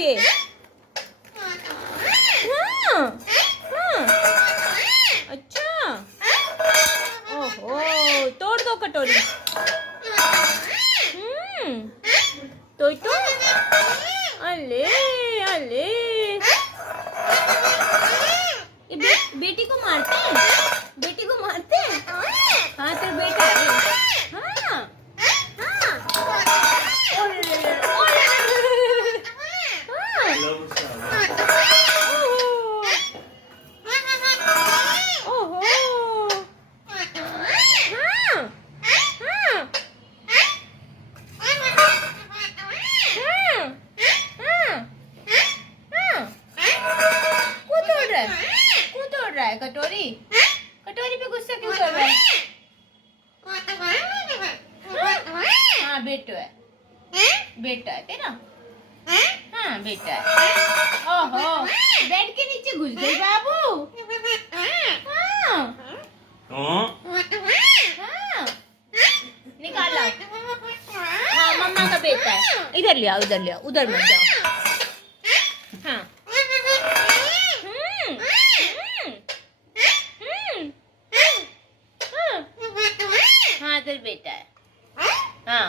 ये? हाँ हाँ, अच्छा। ओहो, तोड़ दो कटोरी। तो अले अले, ये बेटी को मारते हैं, बेटी को मारते हैं। हाँ तेरा बेटा है। हाँ हाँ, ओहो, कटोरी, कटोरी पे गुस्सा क्यों कर रहा है? हाँ बेटो है, बेटा है तेरा। हाँ बेटा है। ओहो, बेड के नीचे घुस गई बाबू। हाँ हाँ, निकाला। हाँ मम्मा का बेटा है। इधर ले आओ, इधर ले आओ, उधर मत जाओ। हाँ हाँ तेरा बेटा है। हाँ